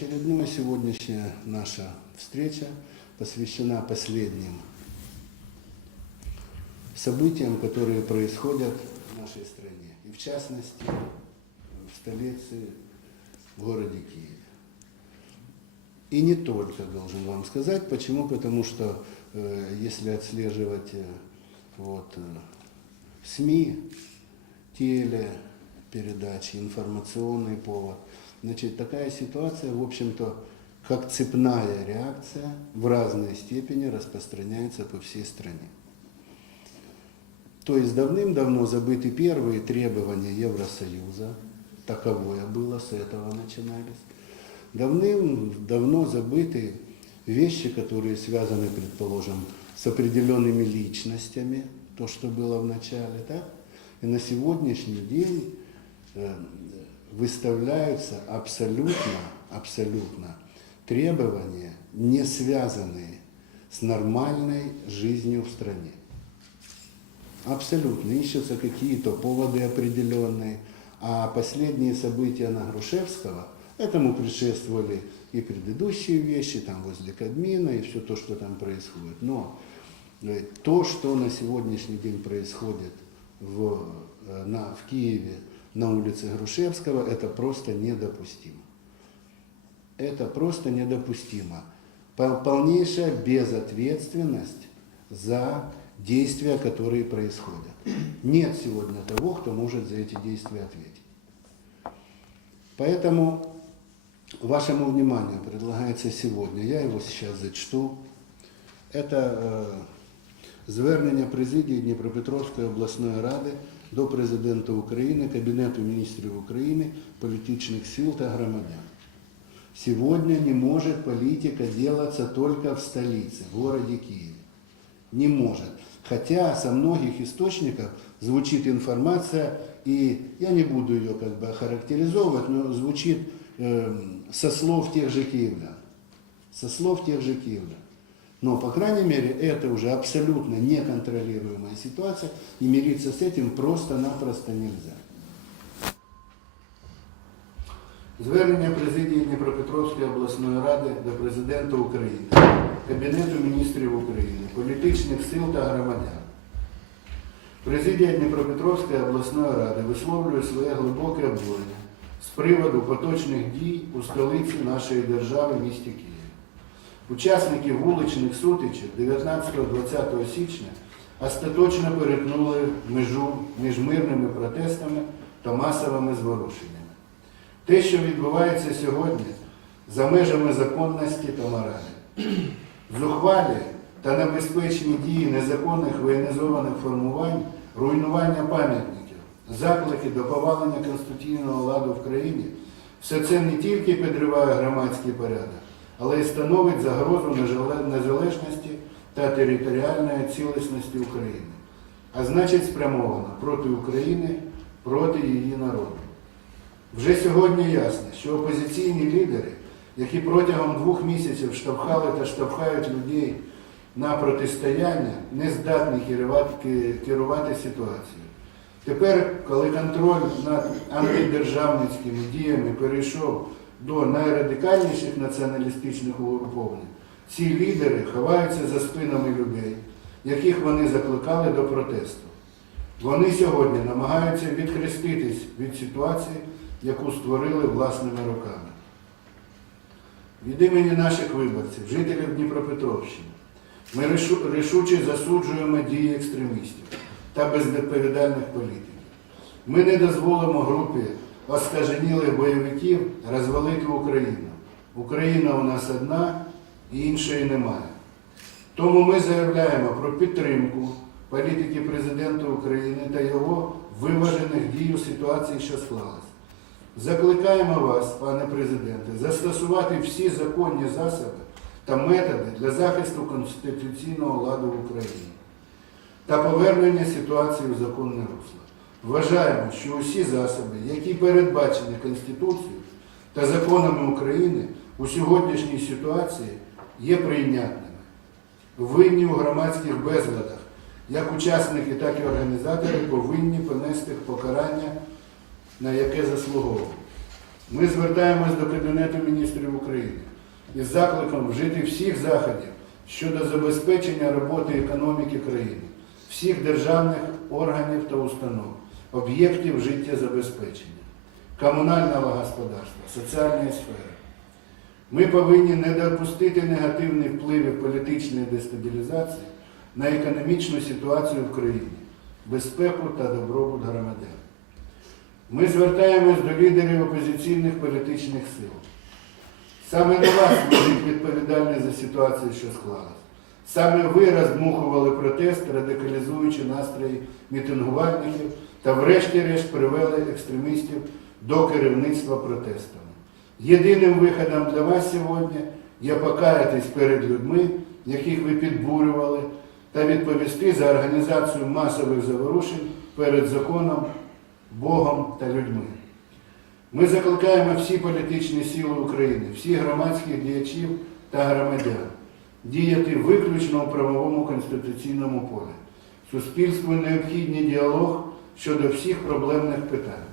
Очередная сегодняшняя наша встреча посвящена последним событиям, которые происходят в нашей стране. И в частности, в столице, в городе Киеве. И не только, должен вам сказать. Почему? Потому что э, если отслеживать э, вот, э, СМИ, телепередачи, информационный повод, значит, такая ситуация, в общем-то, как цепная реакция в разной степени распространяется по всей стране. То есть давным-давно забыты первые требования Евросоюза, таковое было, с этого начинались. Давным-давно забыты вещи, которые связаны, предположим, с определенными личностями, то, что было в начале, так? И на сегодняшний день э, выставляются абсолютно, абсолютно требования, не связанные с нормальной жизнью в стране. Абсолютно. Ищутся какие-то поводы определенные. А последние события на Грушевского, этому предшествовали и предыдущие вещи, там возле Кадмина, и все то, что там происходит. Но э, то, что на сегодняшний день происходит в, э, на, в Киеве на улице Грушевского, это просто недопустимо. Это просто недопустимо. Пол- Полнейшая безответственность за действия, которые происходят. Нет сегодня того, кто может за эти действия ответить. Поэтому вашему вниманию предлагается сегодня, я его сейчас зачту, это е, звернення президії Дніпропетровської обласної ради до президента України, Кабінету міністрів України, політичних сил та громадян. Сегодня не может политика делаться только в столице, в городе Киеве. Не может. Хотя со многих источников звучит информация, и я не буду ее как бы охарактеризовывать, но звучит эм, со слов тех же киевлян. Со слов тех же киевлян. Но, по крайней мере, это уже абсолютно неконтролируемая ситуация, и мириться с этим просто-напросто нельзя. Звернення президії Дніпропетровської обласної ради до президента України, Кабінету міністрів України, політичних сил та громадян. Президія Дніпропетровської обласної ради висловлює своє глибоке обурення з приводу поточних дій у столиці нашої держави місті Києві. Учасники вуличних сутичок 19-20 січня остаточно перетнули межу між мирними протестами та масовими зворушеннями. Те, що відбувається сьогодні, за межами законності та моралі. Зухвалі та небезпечні дії незаконних воєнізованих формувань, руйнування пам'ятників, заклики до повалення конституційного ладу в країні, все це не тільки підриває громадський порядок, але й становить загрозу незалежності та територіальної цілісності України, а значить спрямовано проти України, проти її народу. Вже сьогодні ясно, що опозиційні лідери, які протягом двох місяців штовхали та штовхають людей на протистояння, не здатні керувати ситуацією. Тепер, коли контроль над антидержавницькими діями перейшов до найрадикальніших націоналістичних угруповань, ці лідери ховаються за спинами людей, яких вони закликали до протесту. Вони сьогодні намагаються відхреститись від ситуації, яку створили власними руками. Від імені наших виборців, жителів Дніпропетровщини, ми рішуче засуджуємо дії екстремістів та безвідповідальних політиків. Ми не дозволимо групі оскаженілих бойовиків розвалити Україну. Україна у нас одна і іншої немає. Тому ми заявляємо про підтримку політики президента України та його виважених дій у ситуації, що склалась. Закликаємо вас, пане президенте, застосувати всі законні засоби та методи для захисту конституційного ладу в Україні та повернення ситуації в законне русло. Вважаємо, що усі засоби, які передбачені Конституцією та законами України у сьогоднішній ситуації, є прийнятними. Винні у громадських безладах, як учасники, так і організатори повинні понести покарання, на яке заслуговують. Ми звертаємось до Кабінету міністрів України із закликом вжити всіх заходів щодо забезпечення роботи економіки країни, всіх державних органів та установ, об'єктів життєзабезпечення, комунального господарства, соціальної сфери. Ми повинні не допустити негативних впливів політичної дестабілізації на економічну ситуацію в країні, безпеку та добробут громадян. Ми звертаємось до лідерів опозиційних політичних сил. Саме на вас лежить відповідальність за ситуацію, що склалась. Саме ви роздмухували протест, радикалізуючи настрої мітингувальників та врешті-решт привели екстремістів до керівництва протестами. Єдиним виходом для вас сьогодні є покаятись перед людьми, яких ви підбурювали, та відповісти за організацію масових заворушень перед законом, Богом та людьми. Ми закликаємо всі політичні сили України, всіх громадських діячів та громадян діяти виключно у правовому конституційному полі. Суспільству необхідний діалог щодо всіх проблемних питань.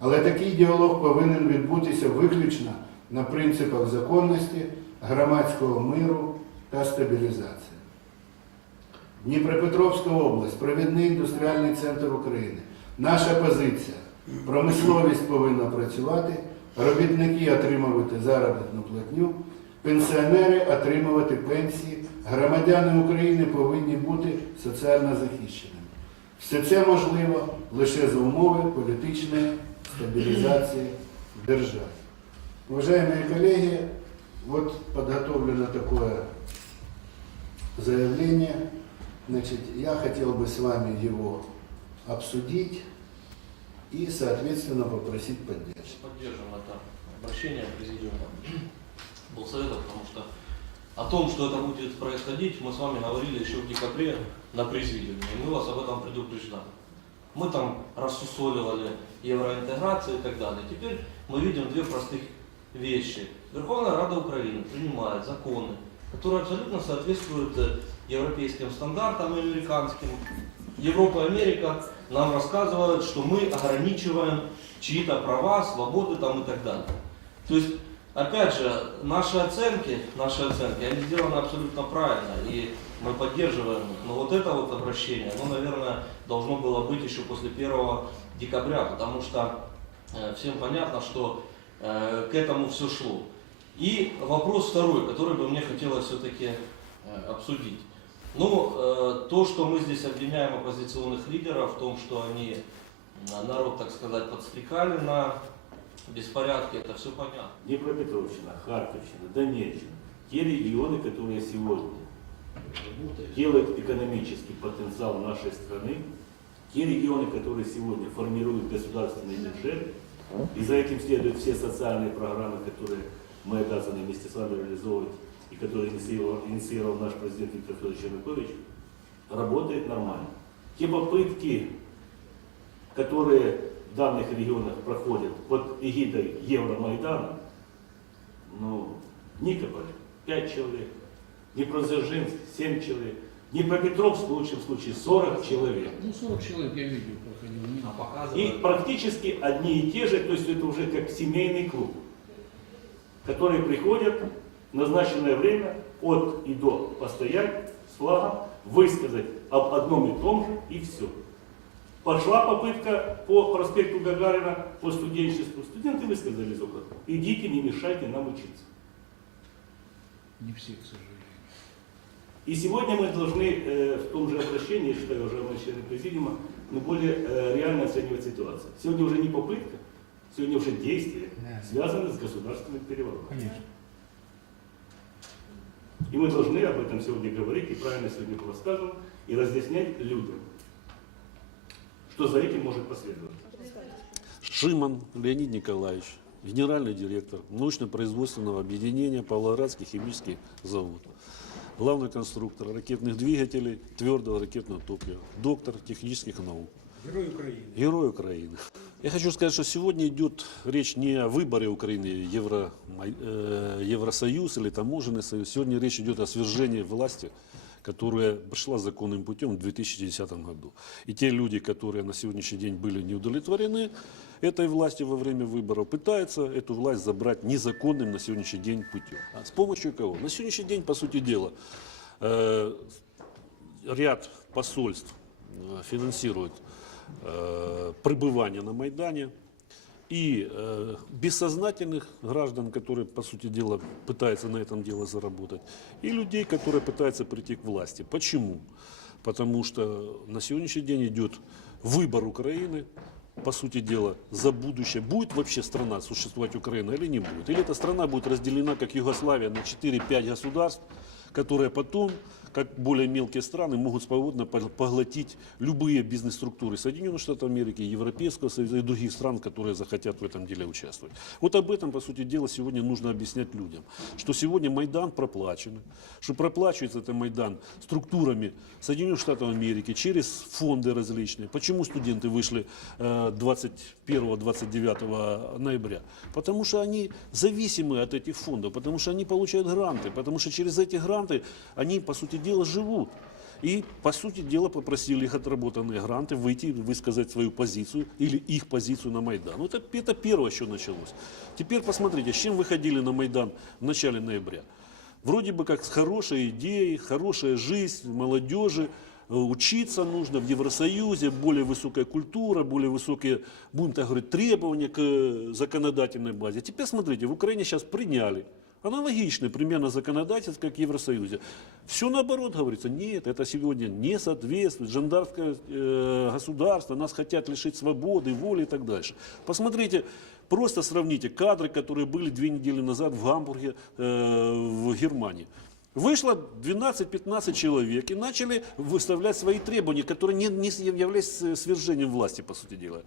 Але такий діалог повинен відбутися виключно на принципах законності, громадського миру та стабілізації. Дніпропетровська область, провідний індустріальний центр України. Наша позиція. Промисловість повинна працювати, робітники отримувати заробітну платню, пенсіонери отримувати пенсії, громадяни України повинні бути соціально захищеними. Все це можливо лише за умови політичної стабилизации державы. Уважаемые коллеги, вот подготовлено такое заявление. Значит, я хотел бы с вами его обсудить и, соответственно, попросить поддержки. Поддержим это обращение президиума был совета, потому что о том, что это будет происходить, мы с вами говорили еще в декабре на президиуме, и мы вас об этом предупреждали. Мы там рассусоливали евроинтеграцию и так далее. Теперь мы видим две простых вещи. Верховная Рада Украины принимает законы, которые абсолютно соответствуют э, европейским стандартам и американским. Европа и Америка нам рассказывают, что мы ограничиваем чьи-то права, свободы там и так далее. То есть, опять же, наши оценки, наши оценки, они сделаны абсолютно правильно, и мы поддерживаем их. Но вот это вот обращение, оно, наверное, должно было быть еще после 1 декабря, потому что э, всем понятно, что э, к этому все шло. И вопрос второй, который бы мне хотелось все-таки обсудить. Ну, э, то, что мы здесь обвиняем оппозиционных лидеров в том, что они э, народ, так сказать, подстрекали на беспорядки, это все понятно. Днепропетровщина, Харьковщина, Донеччина, те регионы, которые сегодня делают экономический потенциал нашей страны, те регионы, которые сегодня формируют государственный бюджет, и за этим следуют все социальные программы, которые мы обязаны вместе с вами реализовывать, и которые инициировал, инициировал наш президент Виктор Федорович Янукович, работает нормально. Те попытки, которые в данных регионах проходят под эгидой Евромайдана, ну, Никополь 5 человек, Днепродзержинск 7 человек, Днепропетровск в лучшем случае 40 человек. Ну, 40 человек я видел, проходил. А И практически одни и те же, то есть это уже как семейный клуб, которые приходят в назначенное время от и до постоять с флагом, высказать об одном и том же и все. Пошла попытка по проспекту Гагарина, по студенчеству. Студенты высказались около. Идите, не мешайте нам учиться. Не все, к сожалению. И сегодня мы должны э, в том же обращении, я считаю, уважаемые члены президиума, мы более э, реально оценивать ситуацию. Сегодня уже не попытка, сегодня уже действия, Да. связанные с государственным переворотом. Конечно. И мы должны об этом сегодня говорить, и правильно сегодня было сказано, и разъяснять людям, что за этим может последовать. Шиман Леонид Николаевич, генеральный директор научно-производственного объединения Павлоградский химический завод, главный конструктор ракетных двигателей твердого ракетного топлива, доктор технических наук, Герой Украины. герой Украины. Я хочу сказать, что сегодня идет речь не о выборе Украины Евро, э, Евросоюз или таможенный союз. Сегодня речь идет о свержении власти которая пришла законным путем в 2010 году. И те люди, которые на сегодняшний день были не удовлетворены этой властью во время выборов, пытаются эту власть забрать незаконным на сегодняшний день путем. А с помощью кого? На сегодняшний день, по сути дела, э, ряд посольств э, финансирует э, пребывание на Майдане, и э, бессознательных граждан, которые, по сути дела, пытаются на этом дело заработать, и людей, которые пытаются прийти к власти. Почему? Потому что на сегодняшний день идет выбор Украины, по сути дела, за будущее. Будет вообще страна существовать Украина или не будет? Или эта страна будет разделена, как Югославия, на 4-5 государств, которые потом, как более мелкие страны, могут свободно пог- поглотить любые бизнес-структуры Соединенных Штатов Америки, Европейского Союза и других стран, которые захотят в этом деле участвовать. Вот об этом, по сути дела, сегодня нужно объяснять людям, что сегодня Майдан проплачен, что проплачивается этот Майдан структурами Соединенных Штатов Америки через фонды различные. Почему студенты вышли э, 21-29 ноября? Потому что они зависимы от этих фондов, потому что они получают гранты, потому что через эти гранты они, по сути дела, живут. И, по сути дела, попросили их отработанные гранты выйти, высказать свою позицию или их позицию на Майдан. Ну, это, это первое, что началось. Теперь посмотрите, с чем выходили на Майдан в начале ноября. Вроде бы как с хорошей идеей, хорошая жизнь молодежи, э, учиться нужно в Евросоюзе, более высокая культура, более высокие, будем так говорить, требования к э, законодательной базе. Теперь смотрите, в Украине сейчас приняли аналогичное примерно законодательство, как в Евросоюзе. Все наоборот говорится, нет, это сегодня не соответствует, жандарское э, государство, нас хотят лишить свободы, воли и так дальше. Посмотрите, просто сравните кадры, которые были две недели назад в Гамбурге, э, в Германии. Вышло 12-15 человек и начали выставлять свои требования, которые не, не являлись свержением власти, по сути дела.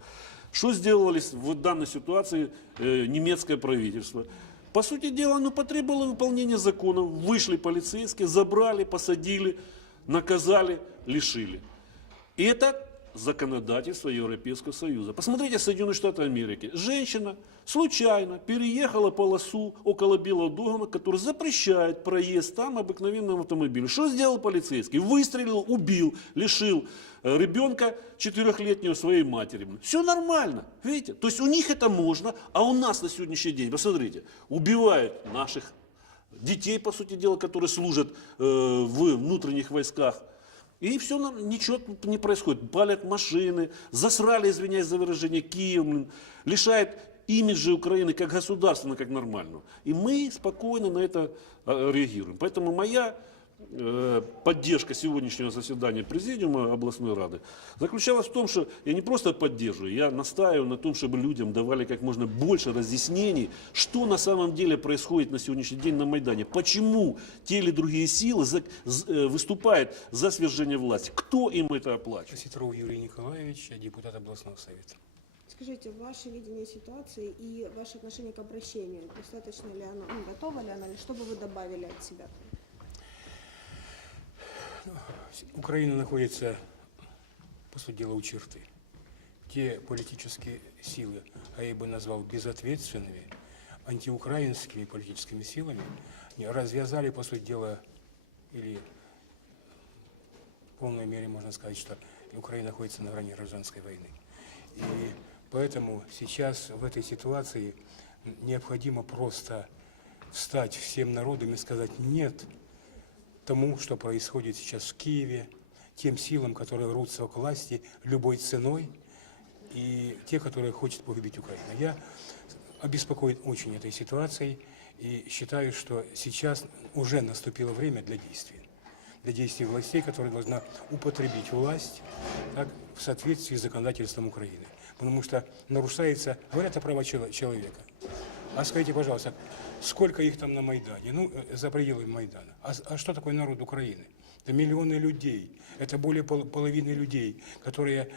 Что сделали в данной ситуации э, немецкое правительство? По сути дела, оно потребовало выполнения законов. Вышли полицейские, забрали, посадили, наказали, лишили. И это законодательство Европейского Союза. Посмотрите Соединенные Штаты Америки. Женщина случайно переехала полосу около Белого дома, который запрещает проезд там обыкновенным автомобилем. Что сделал полицейский? Выстрелил, убил, лишил э, ребенка четырехлетнего своей матери. Все нормально, видите? То есть у них это можно, а у нас на сегодняшний день, посмотрите, убивают наших детей, по сути дела, которые служат э, в внутренних войсках. И все, ничего не происходит. Палят машины, засрали, извиняюсь за выражение, Киев, лишает имиджа Украины как государственного, как нормального. И мы спокойно на это э, реагируем. Поэтому моя поддержка сегодняшнего заседания Президиума областной рады заключалась в том, что я не просто поддерживаю, я настаиваю на том, чтобы людям давали как можно больше разъяснений, что на самом деле происходит на сегодняшний день на Майдане, почему те или другие силы за- э, выступают за свержение власти, кто им это оплачивает. Ситров Юрий Николаевич, депутат областного совета. Скажите, ваше видение ситуации и ваше отношение к обращению, достаточно ли оно, ну, готово ли оно, или что бы вы добавили от себя? Украина находится, по сути дела, у черты. Те политические силы, а я бы назвал безответственными, антиукраинскими политическими силами, развязали, по сути дела, или в полной мере можно сказать, что Украина находится на грани гражданской войны. И поэтому сейчас в этой ситуации необходимо просто встать всем народом и сказать «нет» тому, что происходит сейчас в Киеве, тем силам, которые рвутся к власти любой ценой, и те, которые хотят погубить Украину. Я обеспокоен очень этой ситуацией и считаю, что сейчас уже наступило время для действий. Для действий властей, которая должна употребить власть так, в соответствии с законодательством Украины. Потому что нарушается, говорят о права чело- человека. А скажите, пожалуйста, сколько их там на Майдане? Ну, э, за пределами Майдана. А, а что такое народ Украины? Это миллионы людей, это более пол- половины людей, которые,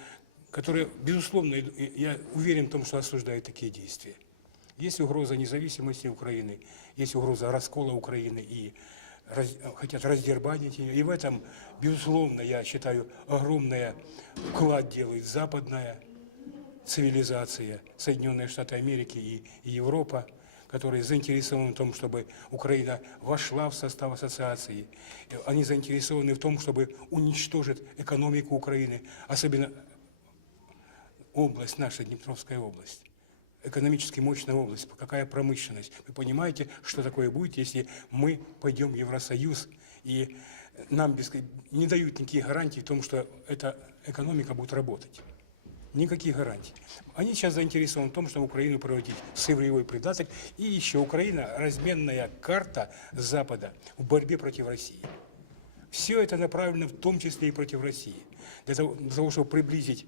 которые безусловно, я уверен в том, что осуждают такие действия. Есть угроза независимости Украины, есть угроза раскола Украины и раз- хотят раздербанить ее. И в этом, безусловно, я считаю, огромный вклад делает западная цивилизация, Соединенные Штаты Америки и, и Европа, которые заинтересованы в том, чтобы Украина вошла в состав ассоциации. Они заинтересованы в том, чтобы уничтожить экономику Украины, особенно область наша, Днепровская область. Экономически мощная область, какая промышленность. Вы понимаете, что такое будет, если мы пойдем в Евросоюз и нам без- не дают никаких гарантий в том, что эта экономика будет работать. Никаких гарантий. Они сейчас заинтересованы в том, чтобы Украину превратить в сырьевой придаток. И еще Украина – разменная карта Запада в борьбе против России. Все это направлено в том числе и против России. Для того, для того чтобы приблизить,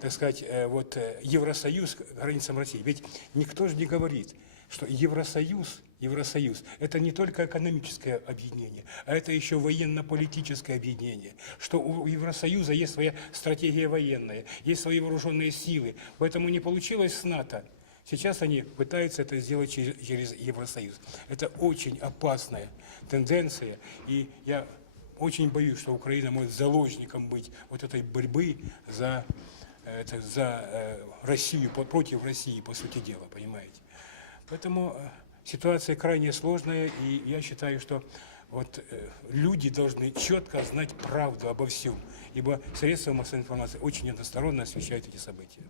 так сказать, э, вот, э, Евросоюз к границам России. Ведь никто же не говорит, что Евросоюз, Евросоюз – это не только экономическое объединение, а это еще военно-политическое объединение. Что у Евросоюза есть своя стратегия военная, есть свои вооруженные силы. Поэтому не получилось с НАТО. Сейчас они пытаются это сделать через, Евросоюз. Это очень опасная тенденция, и я очень боюсь, что Украина может заложником быть вот этой борьбы за, э, это, за э, Россию, против России, по сути дела, понимаете. Поэтому э, ситуация крайне сложная, и я считаю, что вот э, люди должны четко знать правду обо всем, ибо средства массовой информации очень односторонно освещают эти события.